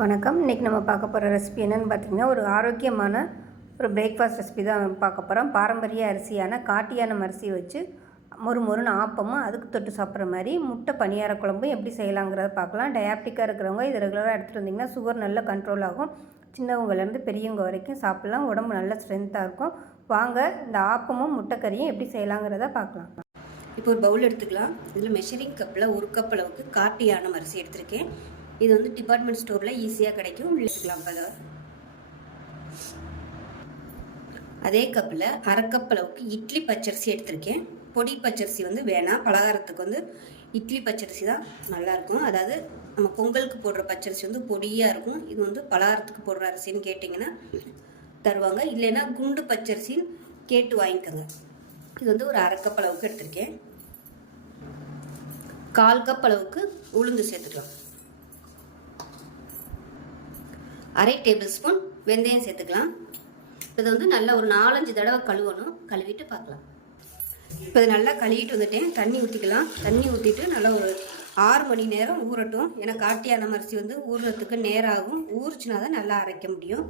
வணக்கம். இன்றைக்கி நம்ம பார்க்க போகிற ரெசிபி என்னென்னு பார்த்திங்கன்னா, ஒரு ஆரோக்கியமான ஒரு பிரேக்ஃபாஸ்ட் ரெசிபி தான் பார்க்க போகிறோம். பாரம்பரிய அரிசியான காட்டுயானம் அரிசி வச்சு மொறுன்னு ஆப்பமும் அதுக்கு தொட்டு சாப்பிட்ற மாதிரி முட்டை பணியார குழம்பும் எப்படி செய்யலாங்கிறத பார்க்கலாம். டயாபிட்டிக்காக இருக்கிறவங்க இது ரெகுலராக எடுத்துகிட்டு வந்திங்கன்னா சுகர் நல்லா கண்ட்ரோல் ஆகும். சின்னவங்கலேருந்து பெரியவங்க வரைக்கும் சாப்பிட்லாம். உடம்பு நல்ல ஸ்ட்ரென்த்தாக இருக்கும். வாங்க இந்த ஆப்பமும் முட்டைக்கறியும் எப்படி செய்யலாங்கிறத பார்க்கலாம். இப்போ ஒரு பவுல் எடுத்துக்கலாம். இதில் மெஷரிங் கப்பில் 1 கப் அளவுக்கு காட்டுயானம் அரிசி எடுத்திருக்கேன். இது வந்து டிபார்ட்மெண்ட் ஸ்டோரில் ஈஸியாக கிடைக்கும். எடுத்துக்கலாம். அதே கப்பில் 1/2 கப் அளவுக்கு இட்லி பச்சரிசி எடுத்திருக்கேன். பொடி பச்சரிசி வந்து வேணாம். பலகாரத்துக்கு வந்து இட்லி பச்சரிசி தான் நல்லாயிருக்கும். அதாவது நம்ம பொங்கலுக்கு போடுற பச்சரிசி வந்து பொடியாக இருக்கும். இது வந்து பலகாரத்துக்கு போடுற அரிசின்னு கேட்டிங்கன்னா தருவாங்க. இல்லைன்னா குண்டு பச்சரிசின்னு கேட்டு வாங்கிக்கோங்க. இது வந்து ஒரு 1/2 கப் அளவுக்கு எடுத்திருக்கேன். 1/4 கப் அளவுக்கு உளுந்து சேர்த்துக்கலாம். 1/2 டேபிள் ஸ்பூன் வெந்தயம் சேர்த்துக்கலாம். இதை வந்து நல்லா ஒரு 4-5 தடவை கழுவணும். கழுவிட்டு பார்க்கலாம். இப்போ இது நல்லா கழுவிட்டு வந்துட்டேன். தண்ணி ஊற்றிக்கலாம். தண்ணி ஊற்றிட்டு நல்லா ஒரு 6 மணி நேரம் ஊறட்டும். ஏன்னா காட்டுயானம் அரிசி வந்து ஊறுறதுக்கு நேரம் ஆகும். ஊறிச்சுனா தான் நல்லா அரைக்க முடியும்.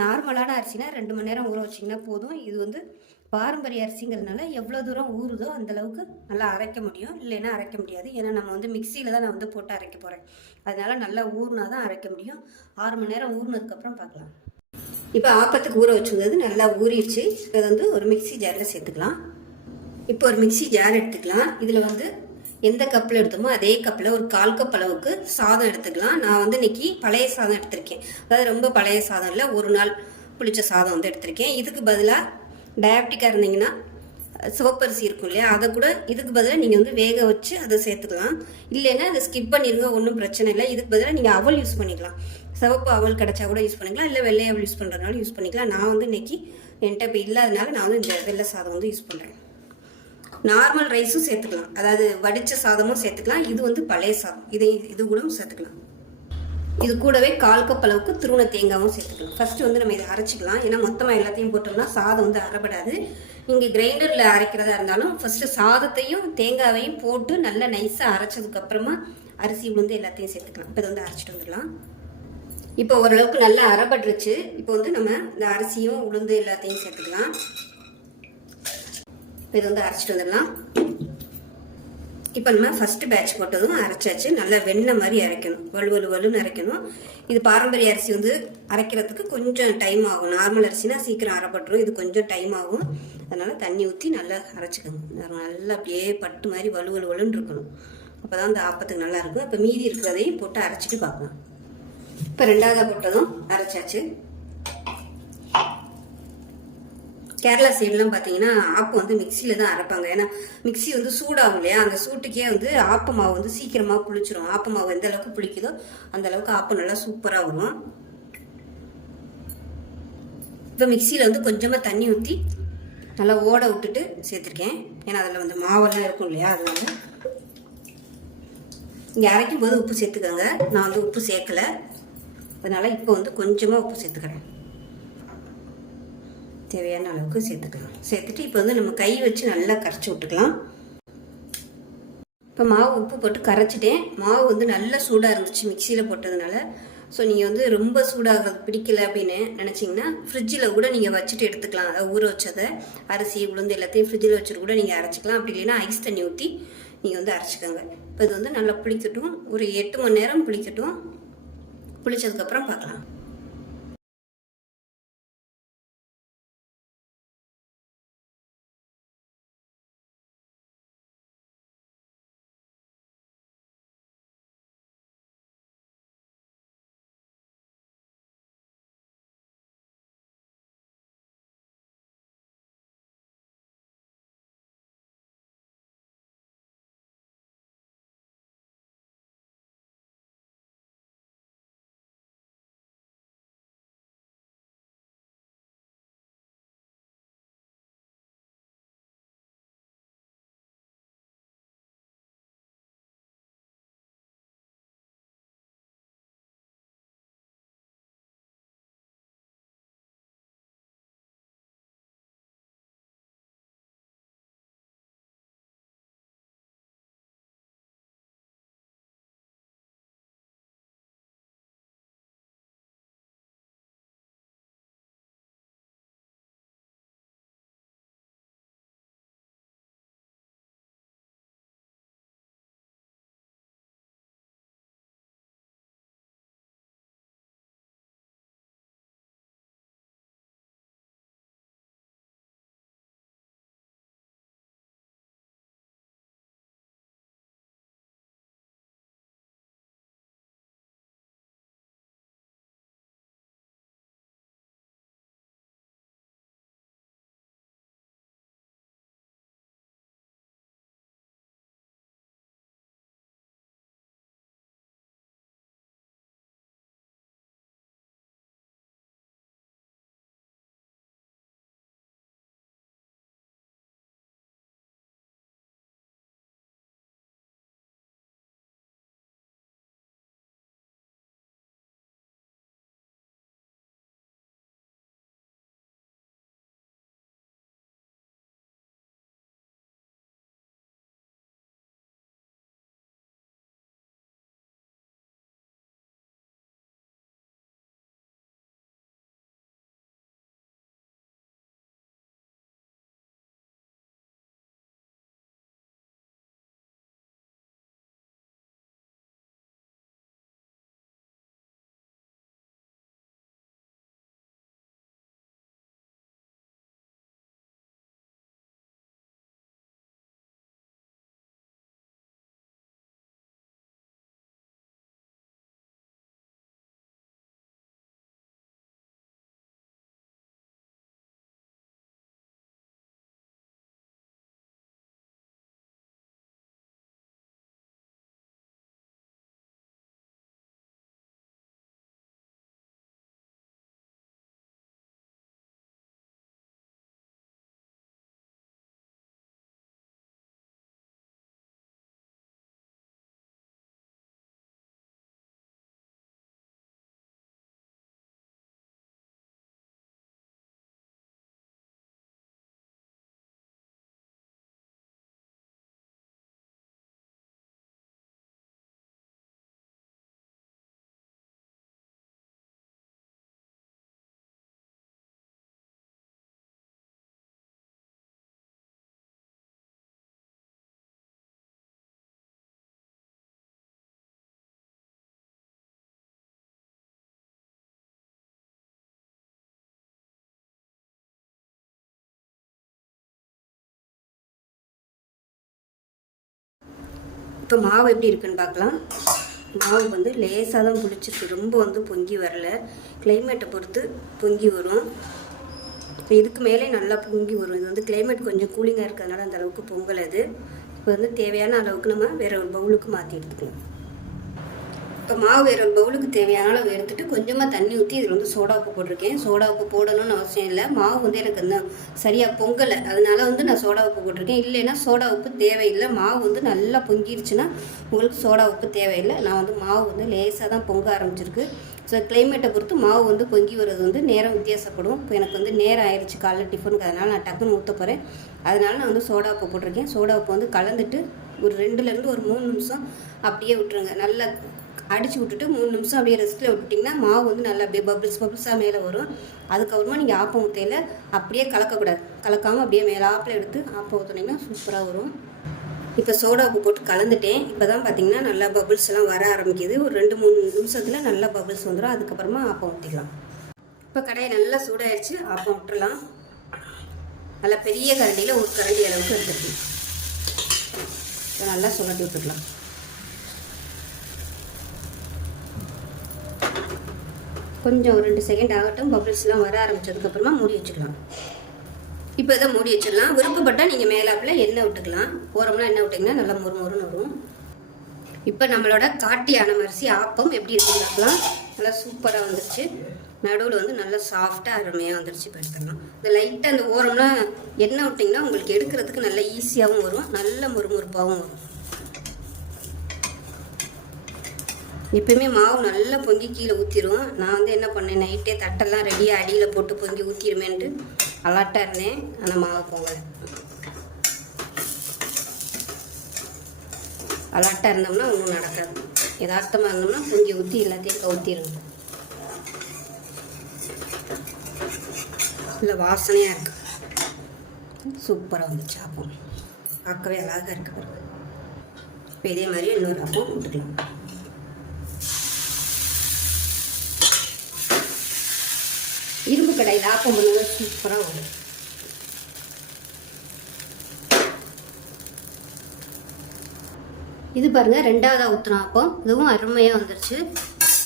நார்மலான அரிசினா 2 மணி நேரம் ஊற வச்சிங்கன்னா போதும். இது வந்து பாரம்பரிய அரிசிங்கிறதுனால எவ்வளோ தூரம் ஊறுதோ அந்தளவுக்கு நல்லா அரைக்க முடியும். இல்லைன்னா அரைக்க முடியாது. ஏன்னா நம்ம வந்து மிக்சியில் தான் நான் வந்து போட்டு அரைக்க போகிறேன். அதனால் நல்லா ஊறினா தான் அரைக்க முடியும். 6 மணி நேரம் ஊறினதுக்கப்புறம் பார்க்கலாம். இப்போ ஆப்பத்துக்கு ஊற வச்சுருந்தது நல்லா ஊறிடுச்சு. இதை வந்து ஒரு மிக்சி ஜாரில் சேர்த்துக்கலாம். இப்போ ஒரு மிக்சி ஜார் எடுத்துக்கலாம். இதில் வந்து எந்த கப்பில் எடுத்தோமோ அதே கப்பில் ஒரு 1/4 கப் அளவுக்கு சாதம் எடுத்துக்கலாம். நான் வந்து இன்னைக்கு பழைய சாதம் எடுத்திருக்கேன். அதாவது ரொம்ப பழைய சாதம் இல்லை, ஒரு நாள் புளிச்ச சாதம் வந்து எடுத்திருக்கேன். இதுக்கு பதிலாக டயாபிட்டிக்காக இருந்தீங்கன்னா சிவப்பரிசி இருக்கும் இல்லையா, அதை கூட இதுக்கு பதிலாக நீங்கள் வந்து வேக வச்சு அதை சேர்த்துக்கலாம். இல்லைன்னா அதை ஸ்கிப் பண்ணிடுங்க, ஒன்றும் பிரச்சனை இல்லை. இதுக்கு பதிலாக நீங்கள் அவல் யூஸ் பண்ணிக்கலாம். சிவப்பு அவல் கிடச்சா கூட யூஸ் பண்ணிக்கலாம். இல்லை வெள்ளை அவல் யூஸ் பண்ணுறதுனால யூஸ் பண்ணிக்கலாம். நான் வந்து இன்னைக்கு என்கிட்ட இப்போ இல்லாதனால நான் வந்து இந்த வெள்ளை சாதம் வந்து யூஸ் பண்ணுறேன். நார்மல் ரைஸும் சேர்த்துக்கலாம். அதாவது வடித்த சாதமும் சேர்த்துக்கலாம். இது வந்து பழைய சாதம். இது கூட சேர்த்துக்கலாம். இது கூடவே 1/4 கப் அளவுக்கு துருவன தேங்காயும் சேர்த்துக்கலாம். ஃபர்ஸ்ட் வந்து நம்ம இதை அரைச்சிக்கலாம். ஏன்னா மொத்தமாக எல்லாத்தையும் போட்டோம்னா சாதம் வந்து அரைப்படாது. நீங்கள் கிரைண்டரில் அரைக்கிறதா இருந்தாலும் ஃபர்ஸ்ட் சாதத்தையும் தேங்காவையும் போட்டு நல்லா நைஸாக அரைச்சதுக்கு அப்புறமா அரிசி உளுந்து எல்லாத்தையும் சேர்த்துக்கலாம். இப்போ இதை வந்து அரைச்சிட்டு வந்துடலாம். இப்போ ஓரளவுக்கு நல்லா அரைப்பட்டுருச்சு. இப்போ வந்து நம்ம இந்த அரிசியும் உளுந்து எல்லாத்தையும் சேர்த்துக்கலாம். இப்போ இதை வந்து அரைச்சிட்டு வந்துடலாம். இப்போ நம்ம ஃபஸ்ட்டு பேட்ச் போட்டதும் அரைச்சாச்சு. நல்லா வெண்ணெய் மாதிரி அரைக்கணும். வலுன்னு அரைக்கணும். இது பாரம்பரிய அரிசி வந்து அரைக்கிறதுக்கு கொஞ்சம் டைம் ஆகும். நார்மல் அரிசினா சீக்கிரம் அரைப்பட்டுரும். இது கொஞ்சம் டைம் ஆகும். அதனால் தண்ணி ஊற்றி நல்லா அரைச்சிக்கணும். நல்லா அப்படியே பட்டு மாதிரி வலுன்னு இருக்கணும். அப்போ தான் அந்த ஆப்பத்துக்கு நல்லா இருக்கும். இப்போ மீதி இருக்கிறதையும் போட்டு அரைச்சிட்டு பார்க்கலாம். இப்போ 2ஆவதாக போட்டதும் அரைச்சாச்சு. கேரளா சைட்லாம் பார்த்தீங்கன்னா ஆப்பம் வந்து மிக்சியில் தான் அரைப்பாங்க. ஏன்னா மிக்சி வந்து சூடாகும் இல்லையா, அந்த சூட்டுக்கே வந்து ஆப்ப மாவு வந்து சீக்கிரமாக புளிச்சிடும். ஆப்ப மாவு எந்த அளவுக்கு புளிக்குதோ அந்த அளவுக்கு ஆப்பம் நல்லா சூப்பராக வரும். இப்போ மிக்சியில் வந்து கொஞ்சமாக தண்ணி ஊற்றி நல்லா ஓட விட்டுட்டு சேர்த்துருக்கேன். ஏன்னா அதில் வந்து மாவெல்லாம் இருக்கும் இல்லையா, அதனால இங்கே அரைக்கும் போது உப்பு சேர்த்துக்கோங்க. நான் வந்து உப்பு சேர்க்கலை, அதனால் இப்போ வந்து கொஞ்சமாக உப்பு சேர்த்துக்கிறேன். தேவையான அளவுக்கு சேர்த்துக்கலாம். சேர்த்துட்டு இப்போ வந்து நம்ம கை வச்சு நல்லா கரைச்சி விட்டுக்கலாம். இப்போ மாவு உப்பு போட்டு கரைச்சிட்டேன். மாவு வந்து நல்லா சூடாக இருந்துச்சு மிக்சியில் போட்டதுனால. ஸோ நீங்கள் வந்து ரொம்ப சூடாகிறது பிடிக்கல அப்படின்னு நினச்சிங்கன்னா ஃப்ரிட்ஜில் கூட நீங்கள் வச்சுட்டு எடுத்துக்கலாம். அதை ஊற வச்சதை அரிசி உளுந்து எல்லாத்தையும் ஃப்ரிட்ஜில் வச்சுட்டு கூட நீங்கள் அரைச்சிக்கலாம். அப்படி இல்லைன்னா ஐஸ் தண்ணி ஊற்றி நீங்கள் வந்து அரைச்சிக்கோங்க. இப்போ இது வந்து நல்லா புளிக்கட்டும். ஒரு 8 மணி நேரம் புளிக்கட்டும். புளிச்சதுக்கப்புறம் பார்க்கலாம். இப்போ மாவு எப்படி இருக்குன்னு பார்க்கலாம். மாவு வந்து லேசாக தான் புளிச்சிருக்கு, ரொம்ப வந்து பொங்கி வரல. கிளைமேட்டை பொறுத்து பொங்கி வரும். இப்போ இதுக்கு மேலே நல்லா பொங்கி வரும். இது வந்து கிளைமேட் கொஞ்சம் கூலிங்காக இருக்கிறதுனால அந்த அளவுக்கு பொங்கல். அது இப்போ வந்து தேவையான அளவுக்கு நம்ம வேறு ஒரு பவுலுக்கு மாற்றி எடுத்துக்கலாம். இப்போ மாவு வேறு ஒரு பவுலுக்கு தேவையான அளவு எடுத்துகிட்டு கொஞ்சமாக தண்ணி ஊற்றி இதில் வந்து சோடா உப்பு போட்டிருக்கேன். சோடா உப்பு போடணும்னு அவசியம் இல்லை. மாவு வந்து எனக்கு வந்து சரியாக பொங்கலை, அதனால வந்து நான் சோடா உப்பு போட்டிருக்கேன். இல்லைன்னா சோடா உப்பு தேவையில்லை. மாவு வந்து நல்லா பொங்கிருச்சுன்னா உங்களுக்கு சோடா உப்பு தேவையில்லை. நான் வந்து மாவு வந்து லேசாக தான் பொங்க ஆரம்பிச்சிருக்கு. ஸோ கிளைமேட்டை பொறுத்து மாவு வந்து பொங்கி வர்றது வந்து நேரம் வித்தியாசப்படும். இப்போ எனக்கு வந்து நேரம் ஆயிடுச்சு காலைல டிஃபனுக்கு, அதனால் நான் டக்குன்னு ஊற்ற போகிறேன். அதனால நான் வந்து சோடா உப்பு போட்டிருக்கேன். சோடா உப்பு வந்து கலந்துட்டு ஒரு 2லேருந்து ஒரு 3 நிமிஷம் அப்படியே விட்டுருங்க. நல்லா அடித்து விட்டுட்டு 3 நிமிஷம் அப்படியே ரெஸ்ட்டில் விட்டுட்டிங்கன்னா மாவு வந்து நல்லா அப்படியே பபிள்ஸாக மேலே வரும். அதுக்கப்புறமா நீங்கள் ஆப்பம் ஊற்றையில் அப்படியே கலக்கக்கூடாது. கலக்காமல் அப்படியே மேலாப்பில் எடுத்து ஆப்பம் ஊற்றினீங்கன்னா சூப்பராக வரும். இப்போ சோடா உப்பு போட்டு கலந்துட்டேன். இப்போ தான் பார்த்தீங்கன்னா நல்லா பபிள்ஸ் எல்லாம் வர ஆரம்பிக்குது. ஒரு 2-3 நிமிஷத்தில் நல்லா பபிள்ஸ் வந்துடும். அதுக்கப்புறமா ஆப்பம் ஊற்றிக்கலாம். இப்போ கடையை நல்லா சூடாகிடுச்சு. ஆப்பம் விட்டுடலாம். நல்லா பெரிய கரண்டியில் ஒரு கரண்டி அளவுக்கு எடுத்துக்கலாம். நல்லா சுழட்டி விட்டுக்கலாம். கொஞ்சம் ஒரு 2 செகண்ட் ஆகட்டும். பபிள்ஸ்லாம் வர ஆரம்பித்ததுக்கப்புறமா மூடி வச்சுக்கலாம். இப்போ இதை மூடி வச்சிடலாம். விருப்பப்பட்டால் நீங்கள் மேலாப்பில் எண்ணெய் விட்டுக்கலாம். ஓரம்லாம் எண்ணெய் விட்டிங்கன்னா நல்லா மொறுமொறுன்னு வரும். இப்போ நம்மளோட காட்டியானம் அரிசி ஆப்பம் எப்படி இருக்குன்னு பார்க்கலாம். நல்லா சூப்பராக வந்துருச்சு. நடுவில் வந்து நல்லா சாஃப்டாக அருமையாக வந்துருச்சு. இப்போ எடுத்துடலாம். இந்த லைட்டாக அந்த ஓரம்லாம் எண்ணெய் விட்டிங்கன்னா உங்களுக்கு எடுக்கிறதுக்கு நல்லா ஈஸியாகவும் வரும், நல்ல மொறுமொறுப்பாகவும் வரும். எப்பயுமே மாவு நல்லா பொங்கி கீழே ஊற்றிடும். நான் வந்து என்ன பண்ணேன், நைட்டே தட்டெல்லாம் ரெடியாக அடியில் போட்டு பொங்கி ஊற்றிடுமேன்ட்டு அலாட்டாக இருந்தேன். ஆனால் மாவு பொங்கலை. அலாட்டாக இருந்தோம்னா ஒன்றும் நடக்காது. யதார்த்தமாக இருந்தோம்னா பொங்கி ஊற்றி எல்லாத்தையும் கவுத்திடுங்க. இல்லை வாசனையாக இருக்கு. சூப்பராக வந்துச்சு ஆப்பம். பார்க்கவே அழகாக இருக்கு. இப்போ இதே மாதிரி இன்னொரு ஆப்பம் விட்டுக்கலாம். இரும்பு கடையில் ஆப்பம் பண்ணுவது சூப்பராக வரும். இது பாருங்கள், 2வது ஊற்றின ஆப்பம். இதுவும் அருமையாக வந்துருச்சு.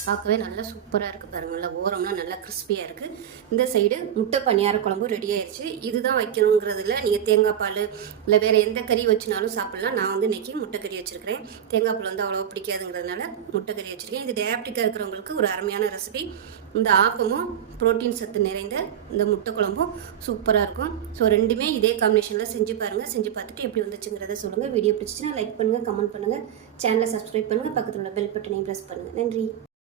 பார்க்கவே நல்லா சூப்பராக இருக்குது பாருங்கள். நல்லா ஓரம்லாம் நல்லா கிறிஸ்பியாக இருக்குது. இந்த சைடு முட்டை பணியார குழம்பு ரெடி ஆயிடுச்சு. இதுதான் வைக்கணுங்கிறதுல நீங்கள் தேங்காய் பால் இல்லை வேறு எந்த கறி வச்சுனாலும் சாப்பிட்லாம். நான் வந்து இன்றைக்கி முட்டை கறி வச்சுருக்கிறேன். தேங்காய் பால் வந்து அவ்வளோ பிடிக்காதுங்கிறதுனால முட்டை கறி வச்சுருக்கேன். இது டயாபெட்டிக்காக இருக்கிறவங்களுக்கு ஒரு அருமையான ரெசிபி. இந்த ஆப்பமும் புரோட்டீன் சத்து நிறைந்த இந்த முட்டை குழம்பும் சூப்பராக இருக்கும். ஸோ ரெண்டுமே இதே காம்பினேஷனில் செஞ்சு பாருங்கள். செஞ்சு பார்த்துட்டு எப்படி வந்துச்சுங்கிறத சொல்லுங்கள். வீடியோ பிடிச்சிச்சுன்னா லைக் பண்ணுங்கள், கமெண்ட் பண்ணுங்கள், சேனலை சப்ஸ்கிரைப் பண்ணுங்கள், பக்கத்தில் உள்ள பெல் பட்டனையும் ப்ரெஸ் பண்ணுங்கள். நன்றி.